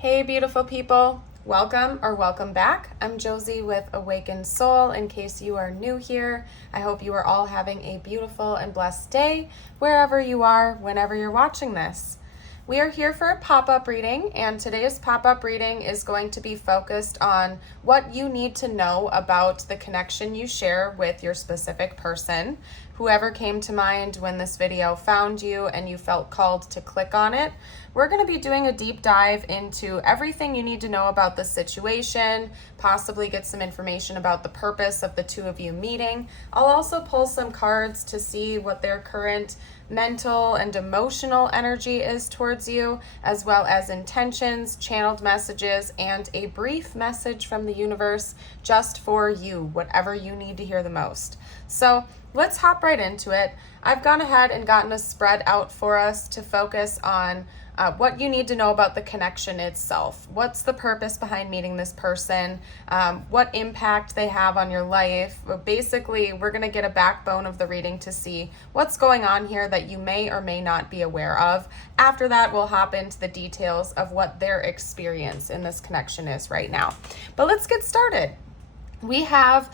Hey beautiful people, welcome back. I'm Josie with Awakened Soul. In case you are new here, I hope you are all having a beautiful and blessed day wherever you are, whenever you're watching this. We are here for a pop-up reading, and today's pop-up reading is going to be focused on what you need to know about the connection you share with your specific person. Whoever came to mind when this video found you and you felt called to click on it, we're going to be doing a deep dive into everything you need to know about the situation, possibly get some information about the purpose of the two of you meeting. I'll also pull some cards to see what their current mental and emotional energy is towards you, as well as intentions, channeled messages, and a brief message from the universe just for you, whatever you need to hear the most. So let's hop right into it. I've gone ahead and gotten a spread out for us to focus on what you need to know about the connection itself. What's the purpose behind meeting this person? What impact they have on your life? Basically, we're going to get a backbone of the reading to see what's going on here that you may or may not be aware of. After that, we'll hop into the details of what their experience in this connection is right now. But let's get started. We have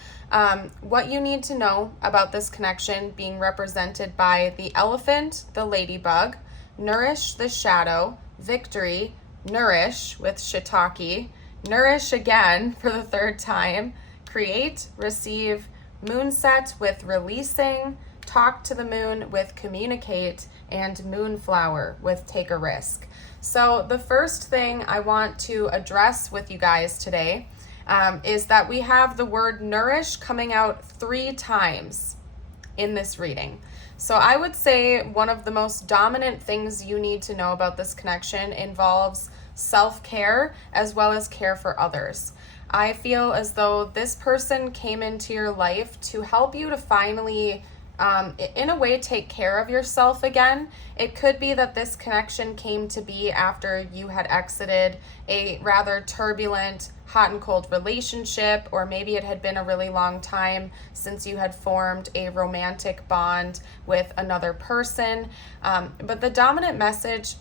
what you need to know about this connection being represented by the elephant, the ladybug, nourish the shadow, victory, nourish with shiitake, nourish again for the third time, create, receive, moonset with releasing, talk to the moon with communicate, and moonflower with take a risk. So the first thing I want to address with you guys today is that we have the word nourish coming out 3 times in this reading. So I would say one of the most dominant things you need to know about this connection involves self-care as well as care for others. I feel as though this person came into your life to help you to finally in a way take care of yourself again. It could be that this connection came to be after you had exited a rather turbulent hot and cold relationship, or maybe it had been a really long time since you had formed a romantic bond with another person. But the dominant message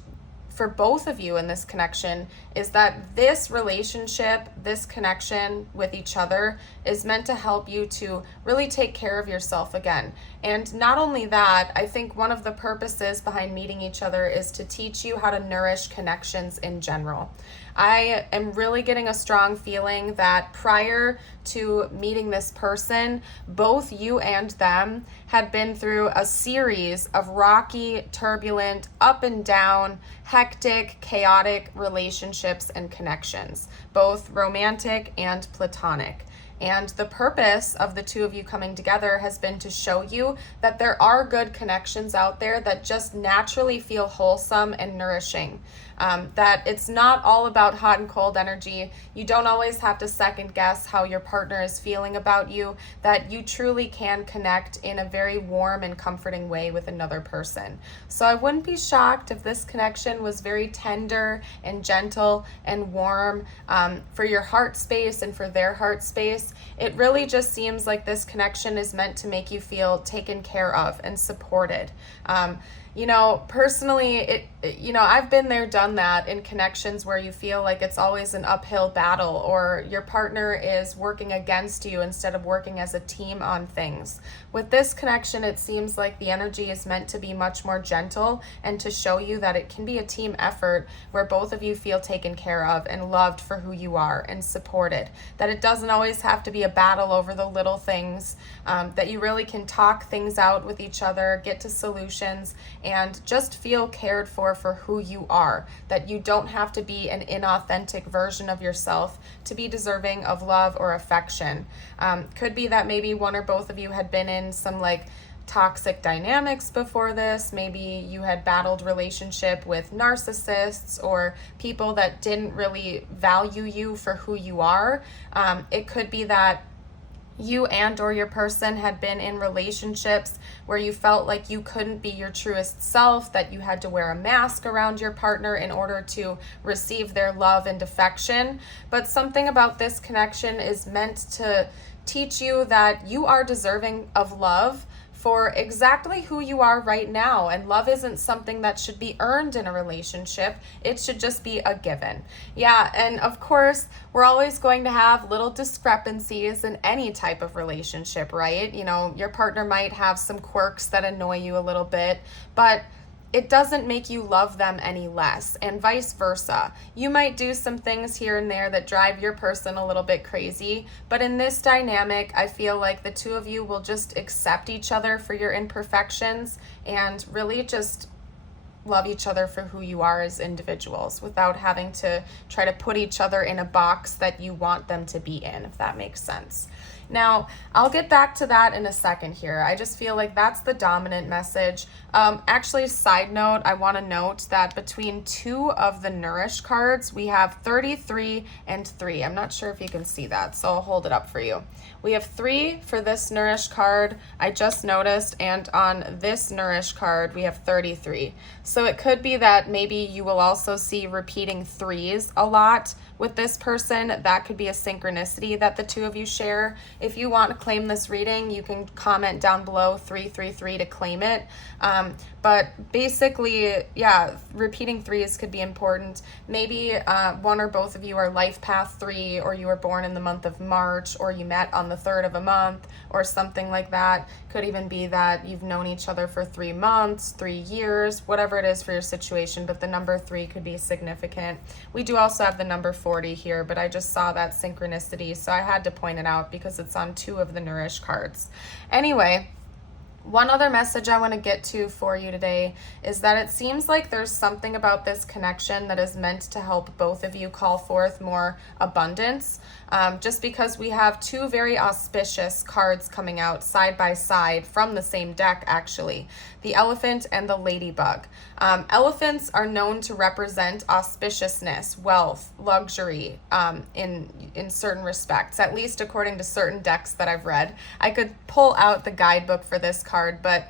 for both of you in this connection is that this relationship, this connection with each other is meant to help you to really take care of yourself again. And not only that, I think one of the purposes behind meeting each other is to teach you how to nourish connections in general. I am really getting a strong feeling that prior to meeting this person, both you and them had been through a series of rocky, turbulent, up and down, hectic, chaotic relationships and connections, both romantic and platonic. And the purpose of the two of you coming together has been to show you that there are good connections out there that just naturally feel wholesome and nourishing. That it's not all about hot and cold energy. You don't always have to second guess how your partner is feeling about you, that you truly can connect in a very warm and comforting way with another person. So I wouldn't be shocked if this connection was very tender and gentle and warm for your heart space and for their heart space. It really just seems like this connection is meant to make you feel taken care of and supported. Personally, I've been there, done that in connections where you feel like it's always an uphill battle, or your partner is working against you instead of working as a team on things. With this connection, it seems like the energy is meant to be much more gentle and to show you that it can be a team effort where both of you feel taken care of and loved for who you are and supported. That it doesn't always have to be a battle over the little things, that you really can talk things out with each other, get to solutions, and just feel cared for who you are, that you don't have to be an inauthentic version of yourself to be deserving of love or affection. Could be that maybe one or both of you had been in some toxic dynamics before this. Maybe you had battled relationship with narcissists or people that didn't really value you for who you are. It could be that you and or your person had been in relationships where you felt like you couldn't be your truest self, that you had to wear a mask around your partner in order to receive their love and affection. But something about this connection is meant to teach you that you are deserving of love for exactly who you are right now. And love isn't something that should be earned in a relationship. It should just be a given. Yeah, and of course, we're always going to have little discrepancies in any type of relationship, right? You know, your partner might have some quirks that annoy you a little bit, but it doesn't make you love them any less, and vice versa. You might do some things here and there that drive your person a little bit crazy, but in this dynamic, I feel like the two of you will just accept each other for your imperfections and really just love each other for who you are as individuals without having to try to put each other in a box that you want them to be in, if that makes sense. Now, I'll get back to that in a second here. I just feel like that's the dominant message. Actually, side note, I want to note that between two of the Nourish cards, we have 33 and 3. I'm not sure if you can see that, so I'll hold it up for you. We have 3 for this Nourish card, I just noticed, and on this Nourish card, we have 33. So it could be that maybe you will also see repeating 3s a lot with this person. That could be a synchronicity that the two of you share. If you want to claim this reading, you can comment down below 333 to claim it. But basically, yeah, repeating 3s could be important. Maybe one or both of you are life path 3, or you were born in the month of March, or you met on the 3rd of a month, or something like that. Could even be that you've known each other for 3 months, 3 years, whatever it is for your situation, but the number 3 could be significant. We do also have the number 40 here, but I just saw that synchronicity, so I had to point it out because it's on 2 of the Nourish cards. Anyway, one other message I want to get to for you today is that it seems like there's something about this connection that is meant to help both of you call forth more abundance. Just because we have 2 very auspicious cards coming out side by side from the same deck, actually, the elephant and the ladybug. Elephants are known to represent auspiciousness, wealth, luxury, in certain respects, at least according to certain decks that I've read. I could pull out the guidebook for this card, but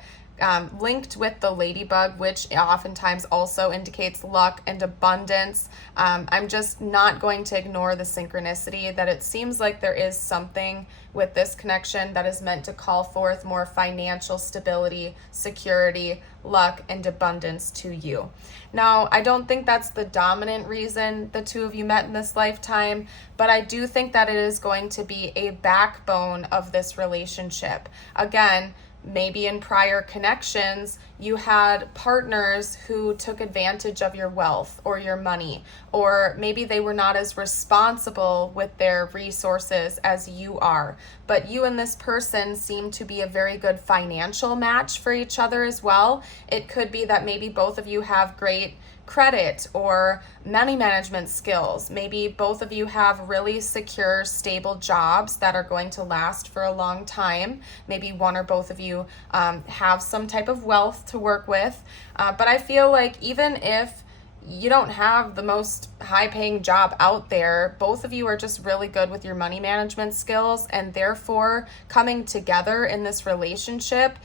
linked with the ladybug, which oftentimes also indicates luck and abundance. I'm just not going to ignore the synchronicity that it seems like there is something with this connection that is meant to call forth more financial stability, security, luck, and abundance to you. Now, I don't think that's the dominant reason the two of you met in this lifetime, but I do think that it is going to be a backbone of this relationship. Again, maybe in prior connections, you had partners who took advantage of your wealth or your money, or maybe they were not as responsible with their resources as you are. But you and this person seem to be a very good financial match for each other as well. It could be that maybe both of you have great credit or money management skills. Maybe both of you have really secure, stable jobs that are going to last for a long time. Maybe one or both of you have some type of wealth to work with. But I feel like even if you don't have the most high-paying job out there, both of you are just really good with your money management skills, and therefore coming together in this relationship,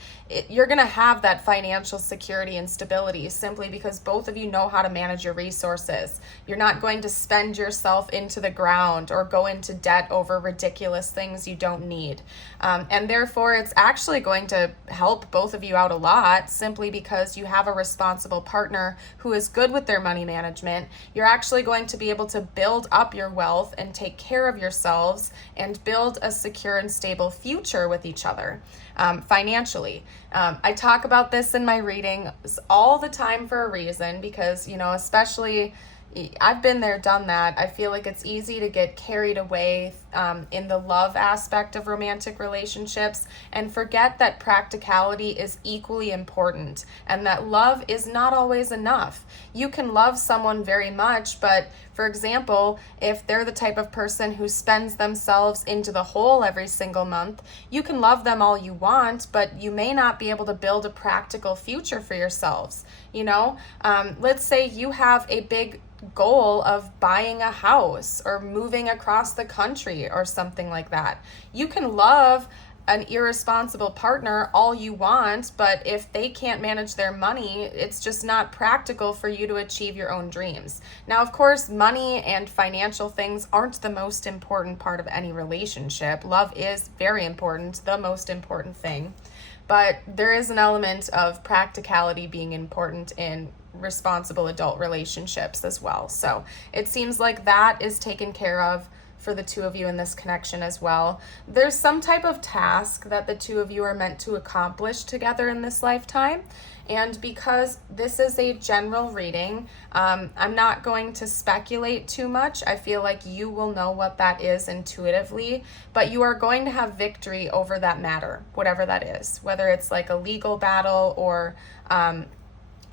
you're going to have that financial security and stability simply because both of you know how to manage your resources. You're not going to spend yourself into the ground or go into debt over ridiculous things you don't need. And therefore, it's actually going to help both of you out a lot simply because you have a responsible partner who is good with their money management. You're actually going to be able to build up your wealth and take care of yourselves and build a secure and stable future with each other financially. I talk about this in my readings all the time for a reason because, you know, especially I've been there, done that. I feel like it's easy to get carried away in the love aspect of romantic relationships and forget that practicality is equally important and that love is not always enough. You can love someone very much, but for example, if they're the type of person who spends themselves into the hole every single month, you can love them all you want, but you may not be able to build a practical future for yourselves. You know, let's say you have a big goal of buying a house or moving across the country or something like that. You can love an irresponsible partner all you want, but if they can't manage their money, it's just not practical for you to achieve your own dreams. Now, of course, money and financial things aren't the most important part of any relationship. Love is very important, the most important thing. but there is an element of practicality being important in responsible adult relationships as well. So it seems like that is taken care of for the two of you in this connection as well. There's some type of task that the two of you are meant to accomplish together in this lifetime. And because this is a general reading, I'm not going to speculate too much. I feel like you will know what that is intuitively, but you are going to have victory over that matter, whatever that is, whether it's like a legal battle or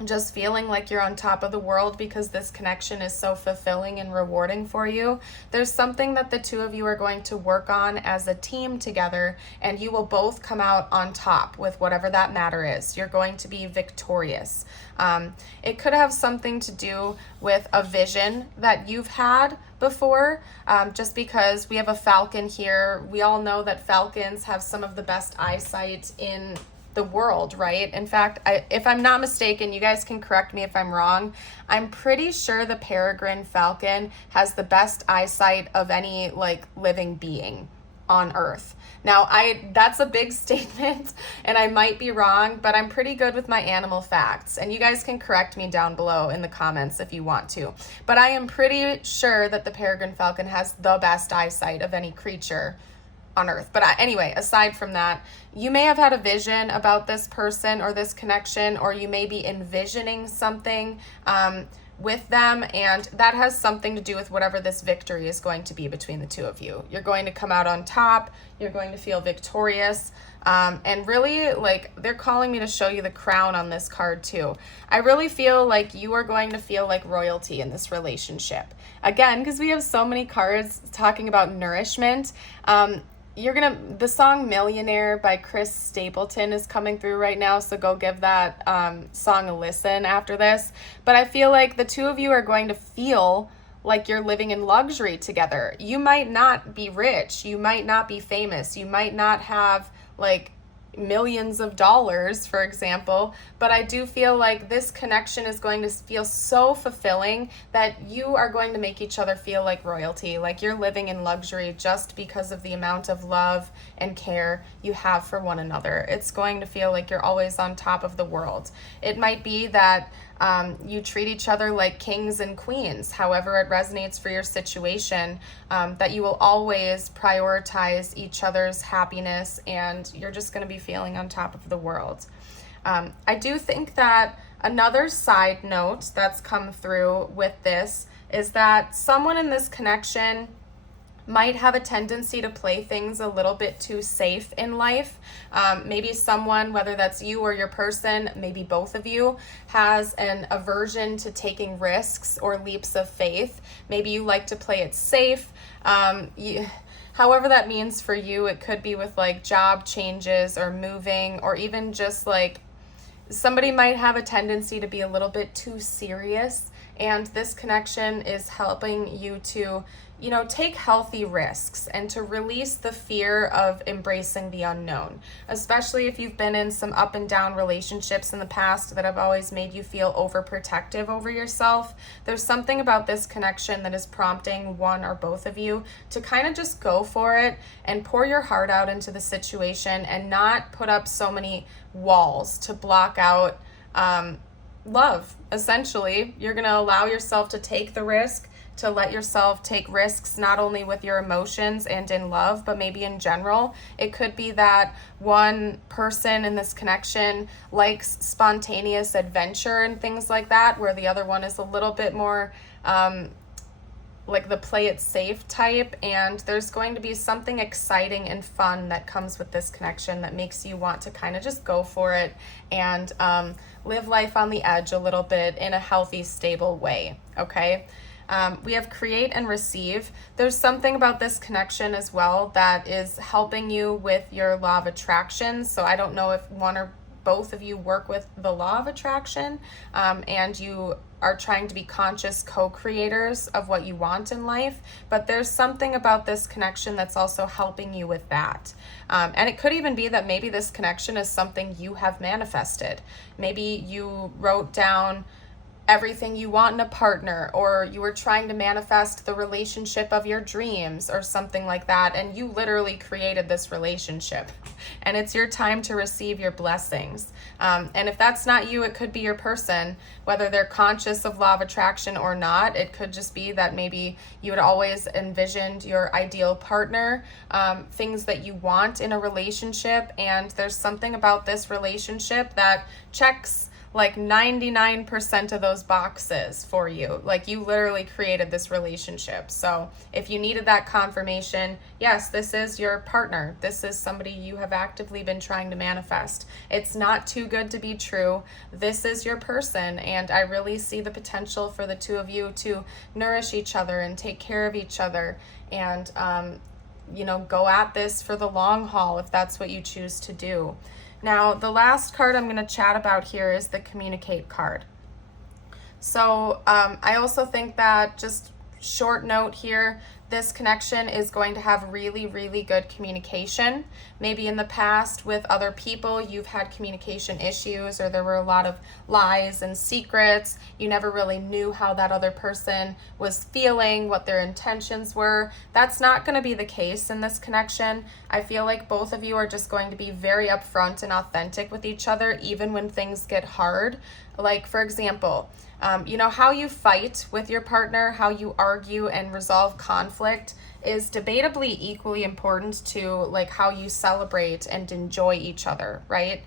just feeling like you're on top of the world because this connection is so fulfilling and rewarding for you. There's something that the two of you are going to work on as a team together, and you will both come out on top with whatever that matter is. You're going to be victorious. It could have something to do with a vision that you've had before, just because we have a falcon here. We all know that falcons have some of the best eyesight in the world, right? In fact, if I'm not mistaken, you guys can correct me if I'm wrong, I'm pretty sure the peregrine falcon has the best eyesight of any like living being on Earth. Now, that's a big statement and I might be wrong, but I'm pretty good with my animal facts, and you guys can correct me down below in the comments if you want to. But I am pretty sure that the peregrine falcon has the best eyesight of any creature on Earth. But anyway, aside from that, you may have had a vision about this person or this connection, or you may be envisioning something with them, and that has something to do with whatever this victory is going to be between the two of you. You're going to come out on top, you're going to feel victorious, and really, like, they're calling me to show you the crown on this card too. I really feel like you are going to feel like royalty in this relationship. Again, because we have so many cards talking about nourishment, the song Millionaire by Chris Stapleton is coming through right now, so go give that song a listen after this. But I feel like the two of you are going to feel like you're living in luxury together. You might not be rich, you might not be famous, you might not have like millions of dollars, for example, but I do feel like this connection is going to feel so fulfilling that you are going to make each other feel like royalty, like you're living in luxury just because of the amount of love and care you have for one another. It's going to feel like you're always on top of the world. It might be that you treat each other like kings and queens, however it resonates for your situation, that you will always prioritize each other's happiness, and you're just going to be feeling on top of the world. I do think that another side note that's come through with this is that someone in this connection might have a tendency to play things a little bit too safe in life. Maybe someone, whether that's you or your person, maybe both of you, has an aversion to taking risks or leaps of faith. Maybe you like to play it safe. However that means for you, it could be with like job changes or moving, or even just like somebody might have a tendency to be a little bit too serious. And this connection is helping you to, take healthy risks and to release the fear of embracing the unknown, especially if you've been in some up and down relationships in the past that have always made you feel overprotective over yourself. There's something about this connection that is prompting one or both of you to kind of just go for it and pour your heart out into the situation and not put up so many walls to block out love. Essentially, you're going to allow yourself to take the risk, to let yourself take risks not only with your emotions and in love, but maybe in general. It could be that one person in this connection likes spontaneous adventure and things like that, where the other one is a little bit more like the play it safe type, and there's going to be something exciting and fun that comes with this connection that makes you want to kind of just go for it and live life on the edge a little bit in a healthy, stable way, okay? We have create and receive. There's something about this connection as well that is helping you with your law of attraction. So I don't know if one or both of you work with the law of attraction, and you are trying to be conscious co-creators of what you want in life, but there's something about this connection that's also helping you with that. And it could even be that maybe this connection is something you have manifested. Maybe you wrote down everything you want in a partner, or you were trying to manifest the relationship of your dreams or something like that, and you literally created this relationship. and it's your time to receive your blessings. And if that's not you, it could be your person, whether they're conscious of law of attraction or not. It could just be that maybe you had always envisioned your ideal partner, things that you want in a relationship, and there's something about this relationship that checks like 99% of those boxes for you. Like, you literally created this relationship. So if you needed that confirmation, yes, this is your partner. This is somebody you have actively been trying to manifest. It's not too good to be true. This is your person, and I really see the potential for the two of you to nourish each other and take care of each other, and go at this for the long haul if that's what you choose to do. Now, the last card I'm going to chat about here is the communicate card. So I also think that, just short note here, this connection is going to have really, really good communication. Maybe in the past with other people, you've had communication issues, or there were a lot of lies and secrets. You never really knew how that other person was feeling, what their intentions were. That's not going to be the case in this connection. I feel like both of you are just going to be very upfront and authentic with each other, even when things get hard. Like, for example, how you fight with your partner, how you argue and resolve conflict is debatably equally important to like how you celebrate and enjoy each other, right?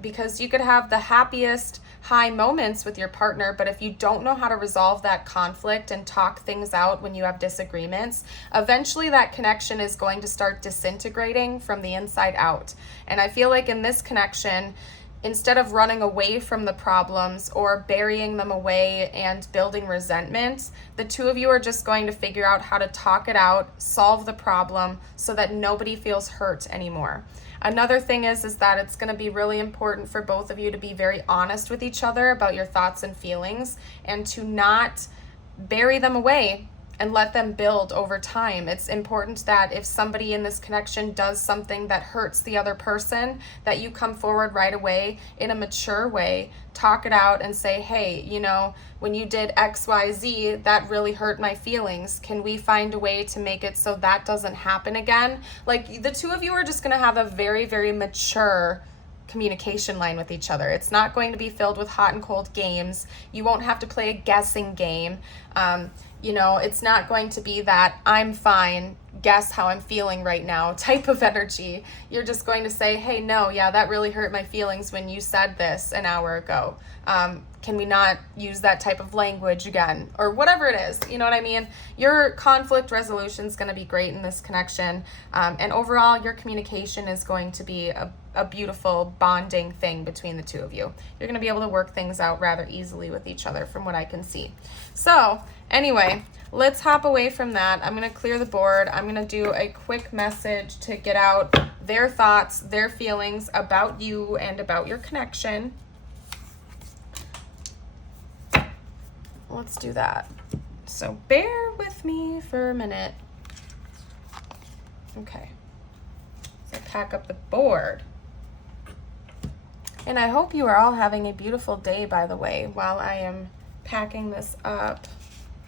Because you could have the happiest high moments with your partner, but if you don't know how to resolve that conflict and talk things out when you have disagreements, eventually that connection is going to start disintegrating from the inside out. And I feel like in this connection, instead of running away from the problems or burying them away and building resentment, the two of you are just going to figure out how to talk it out, solve the problem so that nobody feels hurt anymore. Another thing is that it's going to be really important for both of you to be very honest with each other about your thoughts and feelings, and to not bury them away and let them build over time. It's important that if somebody in this connection does something that hurts the other person, that you come forward right away in a mature way, talk it out and say, hey, when you did XYZ, that really hurt my feelings. Can we find a way to make it so that doesn't happen again? Like, the two of you are just going to have a very, very mature communication line with each other. It's not going to be filled with hot and cold games. You won't have to play a guessing game. It's not going to be that I'm fine, guess how I'm feeling right now type of energy. You're just going to say, hey, no, yeah, that really hurt my feelings when you said this an hour ago. Can we not use that type of language again? Or whatever it is, you know what I mean? Your conflict resolution is going to be great in this connection. And overall, your communication is going to be a beautiful bonding thing between the two of you. You're going to be able to work things out rather easily with each other from what I can see. So anyway, let's hop away from that. I'm going to clear the board. I'm going to do a quick message to get out their thoughts, their feelings about you and about your connection. Let's do that. So bear with me for a minute. Okay. So pack up the board. And I hope you are all having a beautiful day, by the way, while I am packing this up.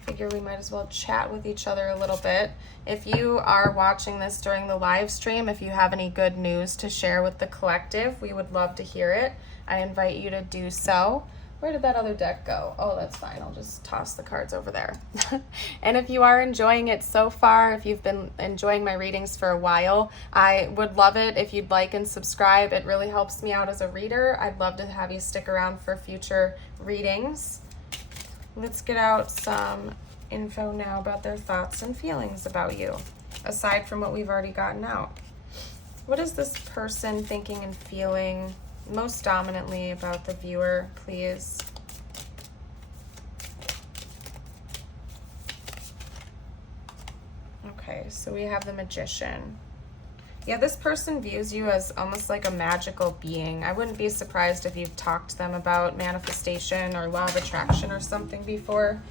Figure we might as well chat with each other a little bit. If you are watching this during the live stream, if you have any good news to share with the collective, we would love to hear it. I invite you to do so. Where did that other deck go? Oh, that's fine. I'll just toss the cards over there. And if you are enjoying it so far, if you've been enjoying my readings for a while, I would love it if you'd like and subscribe. It really helps me out as a reader. I'd love to have you stick around for future readings. Let's get out some info now about their thoughts and feelings about you, aside from what we've already gotten out. What is this person thinking and feeling most dominantly about the viewer, please? Okay, so we have the Magician. Yeah, this person views you as almost like a magical being. I wouldn't be surprised if you've talked to them about manifestation or law of attraction or something before.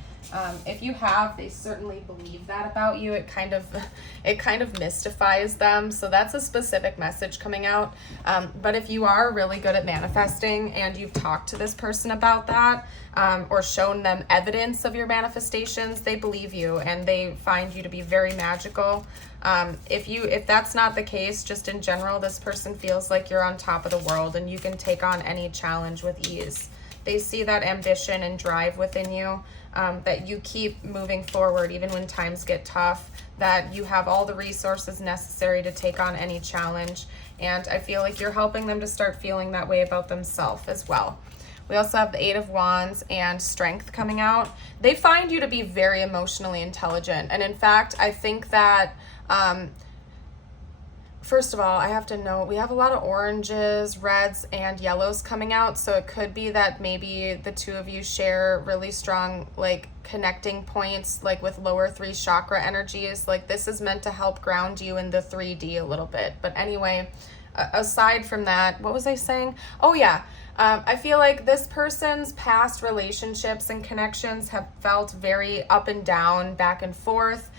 If you have, they certainly believe that about you. It kind of mystifies them. So that's a specific message coming out. But if you are really good at manifesting and you've talked to this person about that, or shown them evidence of your manifestations, they believe you and they find you to be very magical. If that's not the case, just in general, this person feels like you're on top of the world and you can take on any challenge with ease. They see that ambition and drive within you, that you keep moving forward even when times get tough, that you have all the resources necessary to take on any challenge. And I feel like you're helping them to start feeling that way about themselves as well. We also have the Eight of Wands and Strength coming out. They find you to be very emotionally intelligent. And in fact, I think that, first of all, I have to note, we have a lot of oranges, reds, and yellows coming out. So it could be that maybe the two of you share really strong, like, connecting points, like with lower 3 chakra energies. Like, this is meant to help ground you in the 3D a little bit. But anyway, aside from that, what was I saying? Oh, yeah. I feel like this person's past relationships and connections have felt very up and down, back and forth.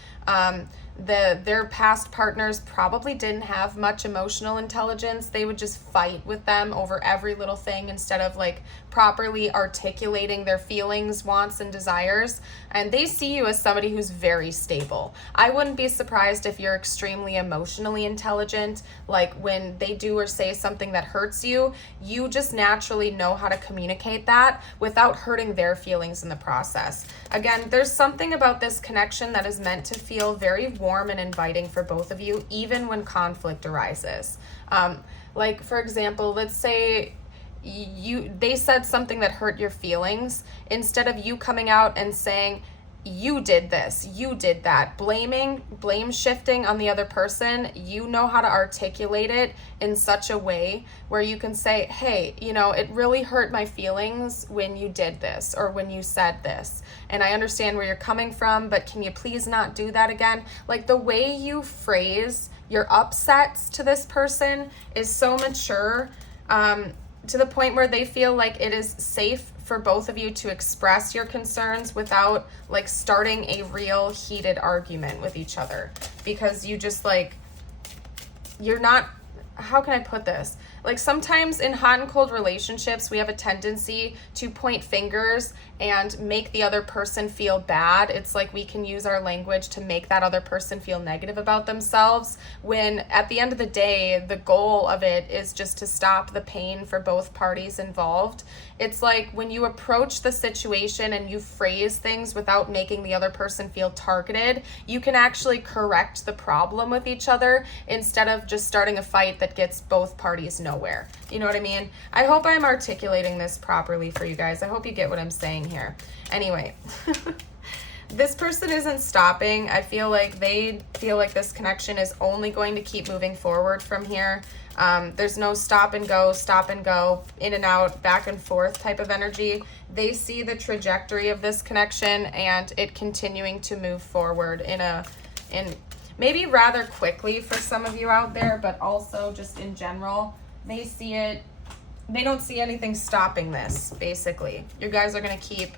Their past partners probably didn't have much emotional intelligence. They would just fight with them over every little thing instead of like properly articulating their feelings, wants, and desires. And they see you as somebody who's very stable. I wouldn't be surprised if you're extremely emotionally intelligent. Like when they do or say something that hurts you, you just naturally know how to communicate that without hurting their feelings in the process. Again, there's something about this connection that is meant to feel very warm and inviting for both of you, even when conflict arises. Like, for example, let's say they said something that hurt your feelings. Instead of you coming out and saying, you did this, you did that, blame shifting on the other person, you know how to articulate it in such a way where you can say, hey, it really hurt my feelings when you did this or when you said this. And I understand where you're coming from, but can you please not do that again? Like, the way you phrase your upsets to this person is so mature, to the point where they feel like it is safe for both of you to express your concerns without like starting a real heated argument with each other, because you just like, you're not, how can I put this? Like, sometimes in hot and cold relationships, we have a tendency to point fingers and make the other person feel bad. It's like we can use our language to make that other person feel negative about themselves, when at the end of the day, the goal of it is just to stop the pain for both parties involved. It's like when you approach the situation and you phrase things without making the other person feel targeted, you can actually correct the problem with each other instead of just starting a fight that gets both parties nowhere. You know what I mean? I hope I'm articulating this properly for you guys. I hope you get what I'm saying here. Anyway, this person isn't stopping. I feel like they feel like this connection is only going to keep moving forward from here. There's no stop and go, in and out, back and forth type of energy. They see the trajectory of this connection and it continuing to move forward in maybe rather quickly for some of you out there, but also just in general, they don't see anything stopping this, basically. You guys are going to keep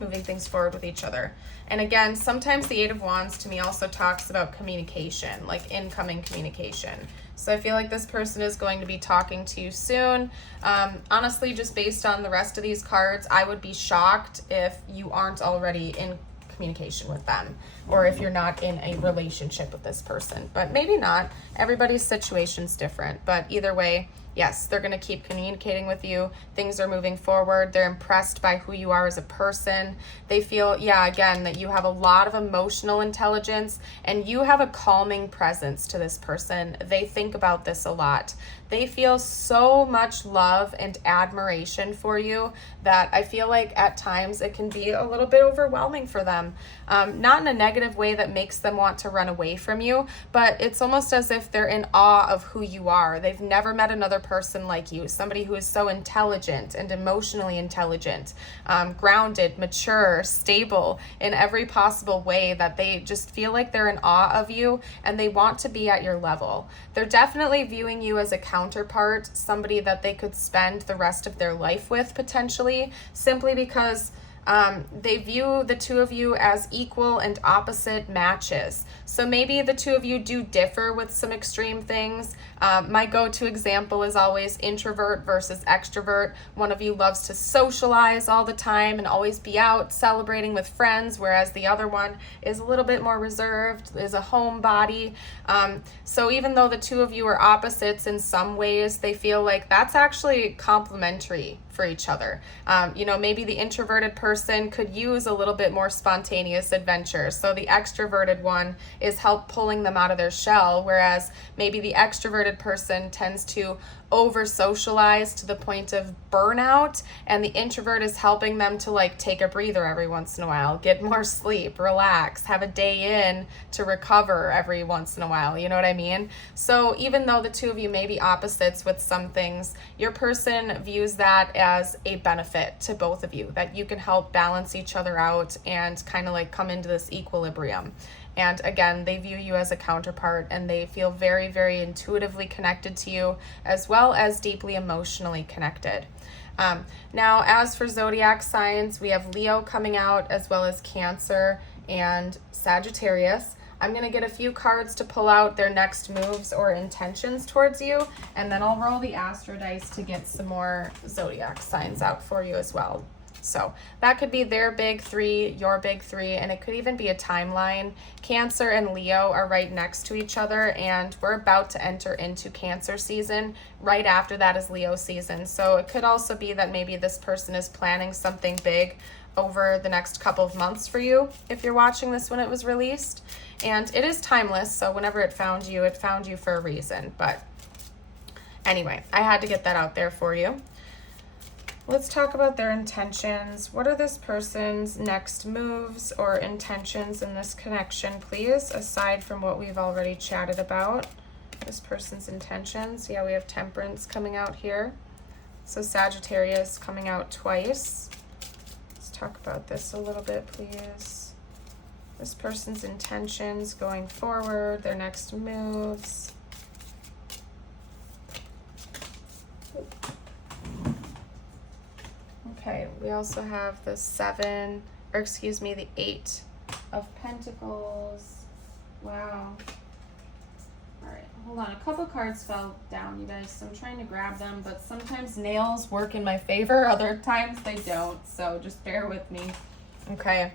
moving things forward with each other. And again, sometimes the Eight of Wands to me also talks about communication, like incoming communication. So I feel like this person is going to be talking to you soon. Honestly, just based on the rest of these cards, I would be shocked if you aren't already in communication with them, or if you're not in a relationship with this person. But maybe not. Everybody's situation's different. But either way, yes, they're going to keep communicating with you. Things are moving forward. They're impressed by who you are as a person. They feel, again, that you have a lot of emotional intelligence and you have a calming presence to this person. They think about this a lot. They feel so much love and admiration for you that I feel like at times it can be a little bit overwhelming for them. Not in a negative way that makes them want to run away from you, but it's almost as if they're in awe of who you are. They've never met another person like you, somebody who is so intelligent and emotionally intelligent, grounded, mature, stable in every possible way, that they just feel like they're in awe of you and they want to be at your level. They're definitely viewing you as a counterpart, somebody that they could spend the rest of their life with potentially, simply because They view the two of you as equal and opposite matches. So maybe the two of you do differ with some extreme things. My go-to example is always introvert versus extrovert. One of you loves to socialize all the time and always be out celebrating with friends, whereas the other one is a little bit more reserved, is a homebody. So even though the two of you are opposites in some ways, they feel like that's actually complementary for each other. Maybe the introverted person could use a little bit more spontaneous adventure. So the extroverted one is help pulling them out of their shell, whereas maybe the extroverted person tends to over socialize to the point of burnout, and the introvert is helping them to like take a breather every once in a while, get more sleep, relax, have a day in to recover every once in a while. You know what I mean? So even though the two of you may be opposites with some things, your person views that as a benefit to both of you, that you can help balance each other out and kind of like come into this equilibrium. And again, they view you as a counterpart, and they feel very, very intuitively connected to you, as well as deeply emotionally connected. Now, as for zodiac signs, we have Leo coming out, as well as Cancer and Sagittarius. I'm going to get a few cards to pull out their next moves or intentions towards you, and then I'll roll the astro dice to get some more zodiac signs out for you as well. So that could be their big three, your big three, and it could even be a timeline. Cancer and Leo are right next to each other, and we're about to enter into Cancer season. Right after that is Leo season. So it could also be that maybe this person is planning something big over the next couple of months for you if you're watching this when it was released. And it is timeless, so whenever it found you for a reason. But anyway, I had to get that out there for you. Let's talk about their intentions. What are this person's next moves or intentions in this connection, please, aside from what we've already chatted about? This person's intentions. Yeah, we have Temperance coming out here. So Sagittarius coming out twice. Let's talk about this a little bit, please. This person's intentions going forward, their next moves. Okay, we also have the the 8 of Pentacles. Wow. All right, hold on. A couple cards fell down, you guys, so I'm trying to grab them, but sometimes nails work in my favor, other times they don't, so just bear with me. Okay,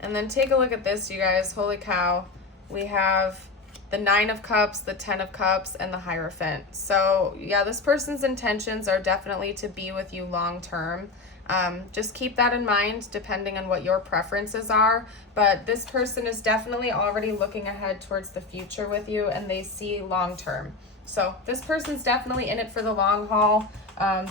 and then take a look at this, you guys. Holy cow. We have the 9 of Cups, the 10 of Cups, and the Hierophant. So yeah, this person's intentions are definitely to be with you long term. Just keep that in mind depending on what your preferences are. But this person is definitely already looking ahead towards the future with you, and they see long term. So this person's definitely in it for the long haul.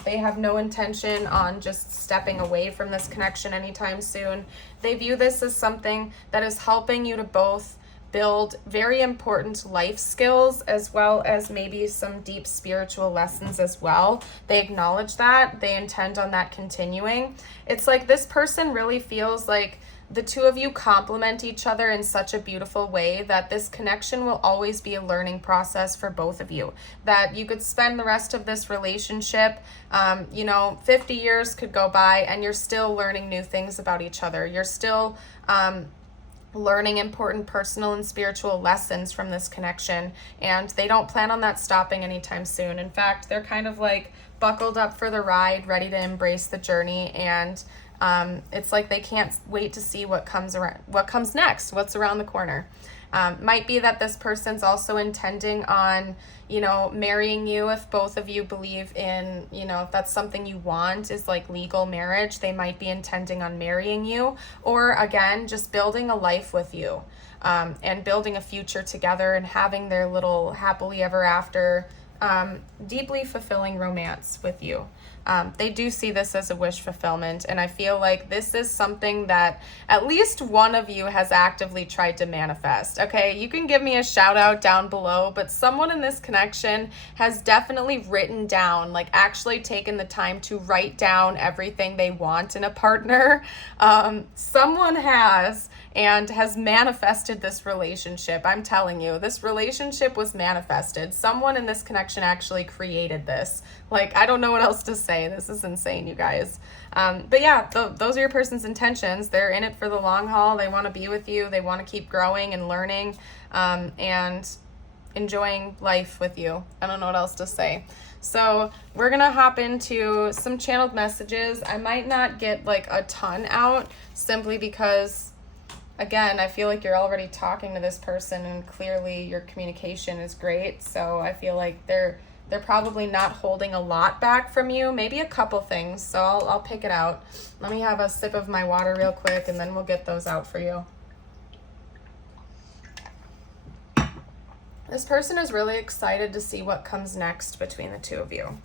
They have no intention on just stepping away from this connection anytime soon. They view this as something that is helping you to both build very important life skills as well as maybe some deep spiritual lessons as well. They acknowledge that. They intend on that continuing. It's like this person really feels like the two of you complement each other in such a beautiful way that this connection will always be a learning process for both of you. That you could spend the rest of this relationship, 50 years could go by and you're still learning new things about each other. You're still learning important personal and spiritual lessons from this connection, and they don't plan on that stopping anytime soon. In fact, they're kind of like buckled up for the ride, ready to embrace the journey, and it's like they can't wait to see what comes next, what's around the corner. Might be that this person's also intending on marrying you if both of you believe in, if that's something you want is like legal marriage. They might be intending on marrying you, or again, just building a life with you, and building a future together and having their little happily ever after, deeply fulfilling romance with you. They do see this as a wish fulfillment, and I feel like this is something that at least one of you has actively tried to manifest. Okay, you can give me a shout out down below, but someone in this connection has definitely written down, like actually taken the time to write down everything they want in a partner. Someone has, and has manifested this relationship. I'm telling you, this relationship was manifested. Someone in this connection actually created this. Like, I don't know what else to say. This is insane, you guys. But yeah, those are your person's intentions. They're in it for the long haul. They want to be with you. They want to keep growing and learning, and enjoying life with you. I don't know what else to say. So we're going to hop into some channeled messages. I might not get like a ton out simply because, again, I feel like you're already talking to this person and clearly your communication is great. So I feel like they're probably not holding a lot back from you, maybe a couple things. So I'll pick it out. Let me have a sip of my water real quick and then we'll get those out for you. This person is really excited to see what comes next between the two of you.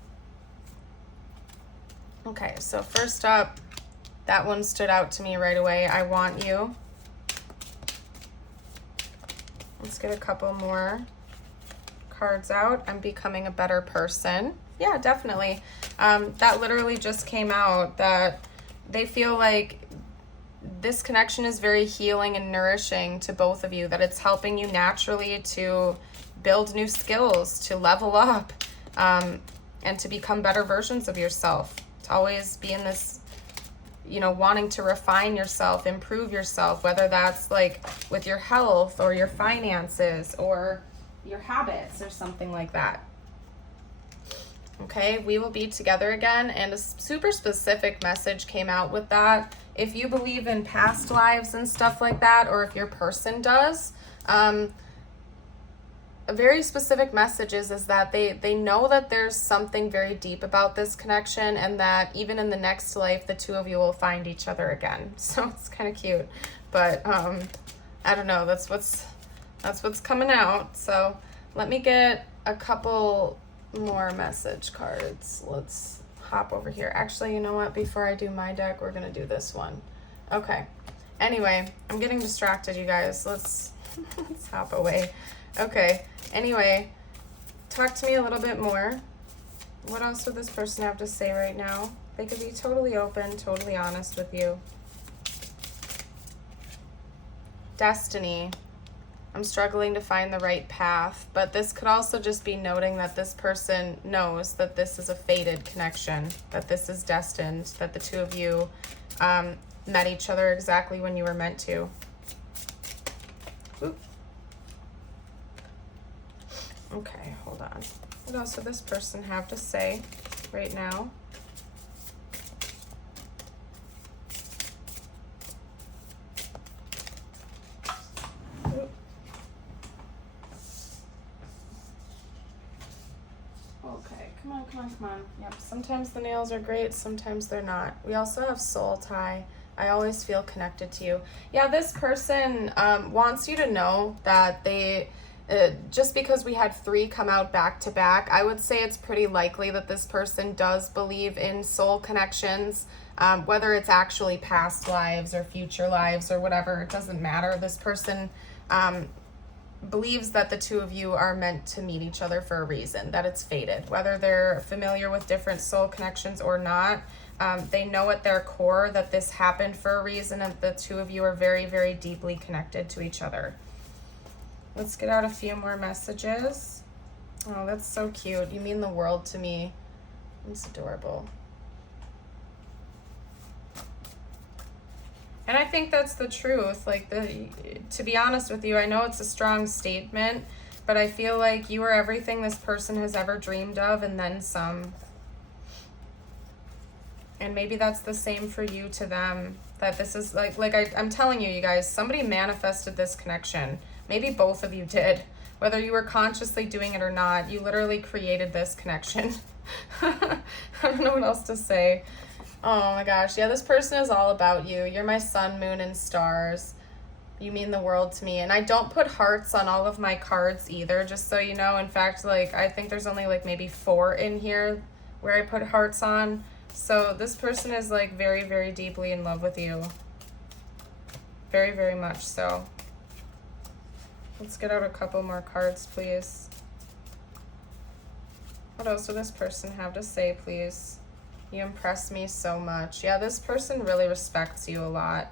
Okay, so first up, that one stood out to me right away. I want you. Let's get a couple more cards out. I'm becoming a better person. Yeah, definitely. That literally just came out, that they feel like this connection is very healing and nourishing to both of you, that it's helping you naturally to build new skills, to level up, and to become better versions of yourself. To always be in this, wanting to refine yourself, improve yourself, whether that's like with your health or your finances or your habits or something like that. Okay, we will be together again, and a super specific message came out with that. If you believe in past lives and stuff like that, or if your person does, a very specific message is that they know that there's something very deep about this connection, and that even in the next life, the two of you will find each other again. So it's kind of cute, but I don't know. That's what's coming out. So let me get a couple more message cards. Let's hop over here. Actually, you know what? Before I do my deck, we're gonna do this one. Okay. Anyway, I'm getting distracted, you guys. Let's hop away. Okay. Anyway, talk to me a little bit more. What else would this person have to say right now? They could be totally open, totally honest with you. Destiny. I'm struggling to find the right path, but this could also just be noting that this person knows that this is a fated connection, that this is destined, that the two of you met each other exactly when you were meant to. Oop. Okay, hold on. What else would this person have to say right now? Oop. Okay, come on. Yep, sometimes the nails are great, sometimes they're not. We also have soul tie. I always feel connected to you. Yeah, this person wants you to know that just because we had 3 come out back to back, I would say it's pretty likely that this person does believe in soul connections, whether it's actually past lives or future lives or whatever, it doesn't matter. This person believes that the two of you are meant to meet each other for a reason, that it's fated, whether they're familiar with different soul connections or not. They know at their core that this happened for a reason, and the two of you are very, very deeply connected to each other. Let's get out a few more messages. Oh, that's so cute. You mean the world to me. It's adorable. And I think that's the truth. Like, to be honest with you, I know it's a strong statement, but I feel like you are everything this person has ever dreamed of and then some. And maybe that's the same for you to them. That this is I'm telling you, you guys, somebody manifested this connection. Maybe both of you did. Whether you were consciously doing it or not, you literally created this connection. I don't know what else to say. Oh my gosh. Yeah, this person is all about you. You're my sun, moon, and stars. You mean the world to me. And I don't put hearts on all of my cards either, just so you know. In fact, I think there's only maybe 4 in here where I put hearts on. So this person is very, very deeply in love with you. Very, very much so. Let's get out a couple more cards, please. What else does this person have to say, please? You impress me so much. Yeah, this person really respects you a lot.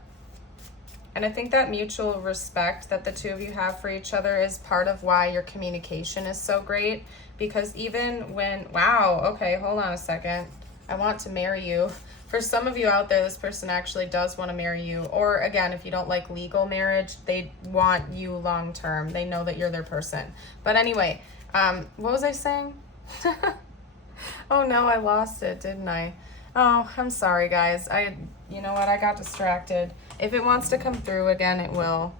And I think that mutual respect that the two of you have for each other is part of why your communication is so great. Because even when, wow, okay, hold on a second. I want to marry you. For some of you out there, this person actually does want to marry you. Or again, if you don't like legal marriage, they want you long term. They know that you're their person. But anyway, what was I saying? Oh no, I lost it, didn't I? Oh, I'm sorry, guys. You know what? I got distracted. If it wants to come through again, it will.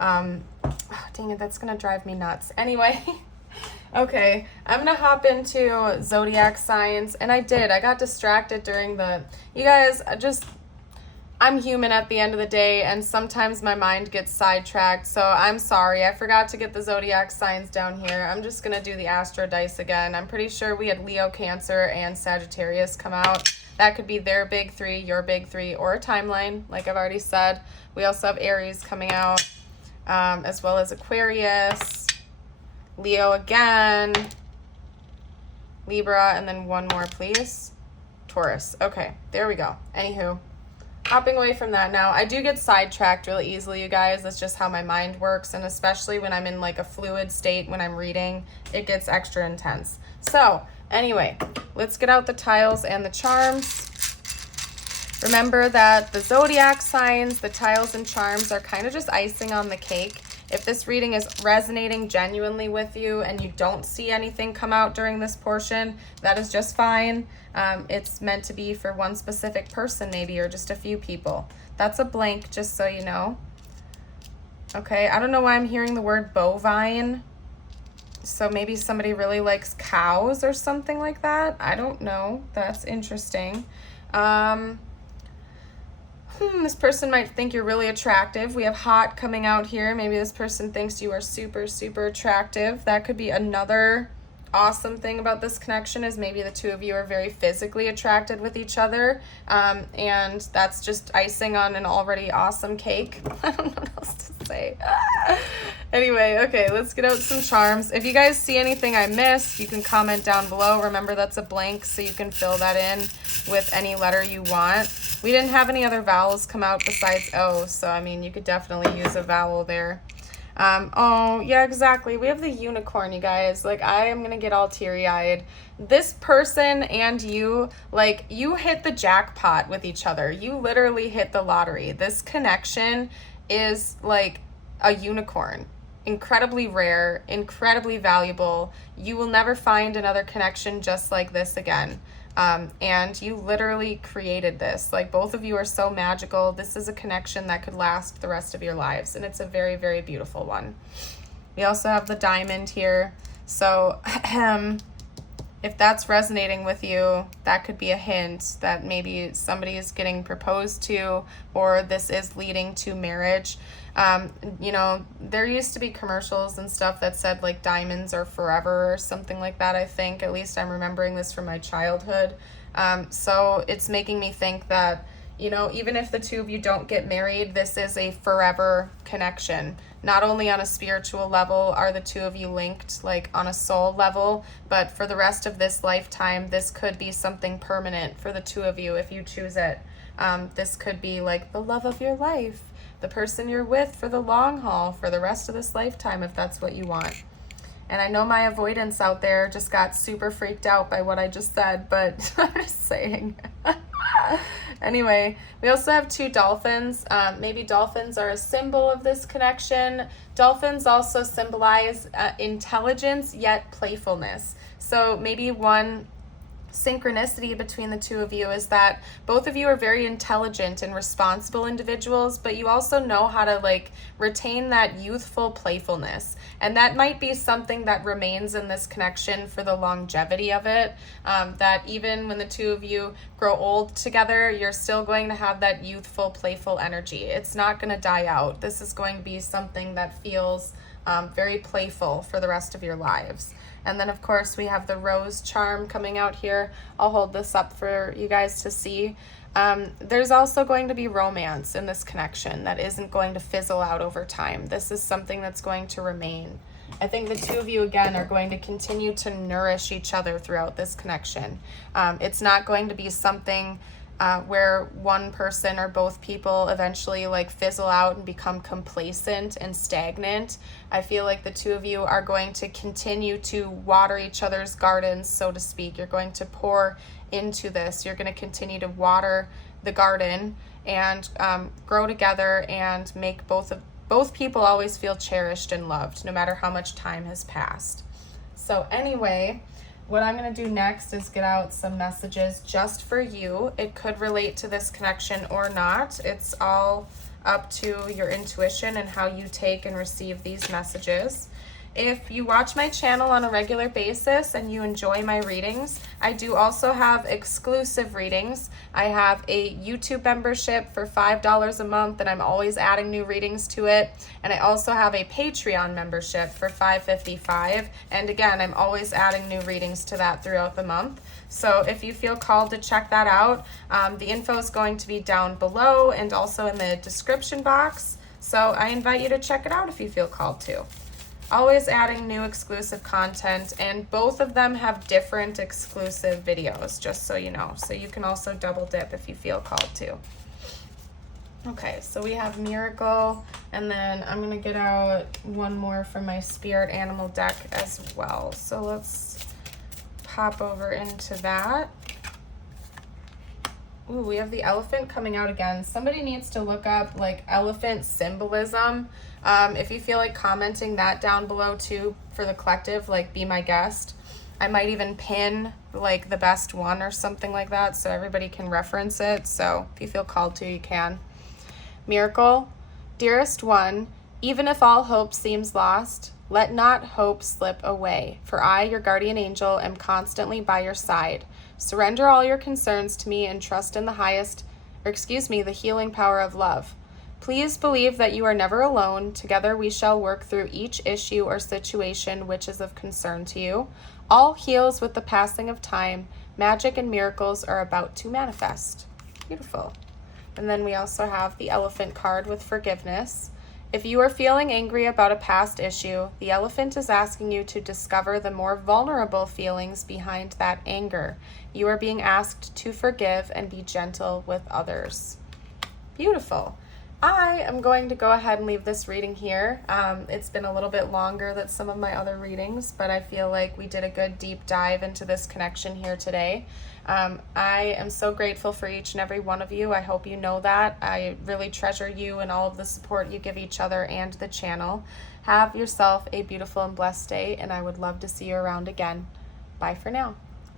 Oh, dang it, that's gonna drive me nuts. Anyway, okay, I'm gonna hop into Zodiac signs, and I got distracted during you guys, I'm human at the end of the day, and sometimes my mind gets sidetracked, so I'm sorry. I forgot to get the Zodiac signs down here. I'm just gonna do the Astro Dice again. I'm pretty sure we had Leo, Cancer, and Sagittarius come out. That could be their big three, your big three, or a timeline, like I've already said. We also have Aries coming out, as well as Aquarius, Leo again, Libra, and then one more, please. Taurus. Okay, there we go. Anywho, hopping away from that now, I do get sidetracked really easily, you guys. That's just how my mind works, and especially when I'm in like a fluid state when I'm reading, it gets extra intense. So, anyway, let's get out the tiles and the charms. Remember that the zodiac signs, the tiles and charms are kind of just icing on the cake. If this reading is resonating genuinely with you and you don't see anything come out during this portion, that is just fine. It's meant to be for one specific person maybe, or just a few people. That's a blank, just so you know. Okay, I don't know why I'm hearing the word bovine. So maybe somebody really likes cows or something like that. I don't know. That's interesting. This person might think you're really attractive. We have hot coming out here. Maybe this person thinks you are super, super attractive. That could be another awesome thing about this connection, is maybe the two of you are very physically attracted with each other. And that's just icing on an already awesome cake. I don't know what else to say. Anyway, okay, let's get out some charms. If you guys see anything I missed, you can comment down below. Remember, that's a blank, so you can fill that in with any letter you want. We didn't have any other vowels come out besides O, so I mean, you could definitely use a vowel there. Oh, yeah, exactly. We have the unicorn, you guys. Like, I am gonna get all teary-eyed. This person and you, like, you hit the jackpot with each other. You literally hit the lottery. This connection is like a unicorn. Incredibly rare, incredibly valuable. You will never find another connection just like this again. And you literally created this. Like, both of you are so magical. This is a connection that could last the rest of your lives, and it's a very, very beautiful one. We also have the diamond here. So if that's resonating with you, that could be a hint that maybe somebody is getting proposed to, or this is leading to marriage. You know, there used to be commercials and stuff that said like diamonds are forever or something like that, I think. At least I'm remembering this from my childhood. So it's making me think that, you know, even if the two of you don't get married, this is a forever connection. Not only on a spiritual level are the two of you linked, like on a soul level, but for the rest of this lifetime, this could be something permanent for the two of you if you choose it. This could be like the love of your life, the person you're with for the long haul for the rest of this lifetime, if that's what you want. And I know my avoidance out there just got super freaked out by what I just said, but I'm just saying. Anyway, we also have two dolphins. Maybe dolphins are a symbol of this connection. Dolphins also symbolize intelligence yet playfulness. So maybe one synchronicity between the two of you is that both of you are very intelligent and responsible individuals, but you also know how to like retain that youthful playfulness. And that might be something that remains in this connection for the longevity of it, that even when the two of you grow old together, you're still going to have that youthful, playful energy. It's not going to die out. This is going to be something that feels very playful for the rest of your lives. And then, of course, we have the rose charm coming out here. I'll hold this up for you guys to see. There's also going to be romance in this connection that isn't going to fizzle out over time. This is something that's going to remain. I think the two of you, again, are going to continue to nourish each other throughout this connection. It's not going to be something where one person or both people eventually like fizzle out and become complacent and stagnant. I feel like the two of you are going to continue to water each other's gardens, so to speak. You're going to pour into this. You're going to continue to water the garden and grow together and make both people always feel cherished and loved, no matter how much time has passed. So anyway, what I'm going to do next is get out some messages just for you. It could relate to this connection or not. It's all up to your intuition and how you take and receive these messages. If you watch my channel on a regular basis and you enjoy my readings, I do also have exclusive readings. I have a YouTube membership for $5 a month, and I'm always adding new readings to it. And I also have a Patreon membership for $5.55. And again, I'm always adding new readings to that throughout the month. So if you feel called to check that out, the info is going to be down below and also in the description box. So I invite you to check it out if you feel called to. Always adding new exclusive content, and both of them have different exclusive videos, just so you know. So you can also double dip if you feel called to. Okay, so we have Miracle, and then I'm going to get out one more from my spirit animal deck as well. So let's pop over into that. Ooh, we have the elephant coming out again. Somebody needs to look up like elephant symbolism. If you feel like commenting that down below too for the collective, like be my guest. I might even pin like the best one or something like that so everybody can reference it. So if you feel called to, you can. Miracle, dearest one, even if all hope seems lost, let not hope slip away. For I, your guardian angel, am constantly by your side. Surrender all your concerns to me and trust in the healing power of love. Please believe that you are never alone. Together we shall work through each issue or situation which is of concern to you. All heals with the passing of time. Magic and miracles are about to manifest. Beautiful. And then we also have the elephant card with forgiveness. If you are feeling angry about a past issue, the elephant is asking you to discover the more vulnerable feelings behind that anger. You are being asked to forgive and be gentle with others. Beautiful. I am going to go ahead and leave this reading here. It's been a little bit longer than some of my other readings, but I feel like we did a good deep dive into this connection here today. I am so grateful for each and every one of you. I hope you know that. I really treasure you and all of the support you give each other and the channel. Have yourself a beautiful and blessed day, and I would love to see you around again. Bye for now.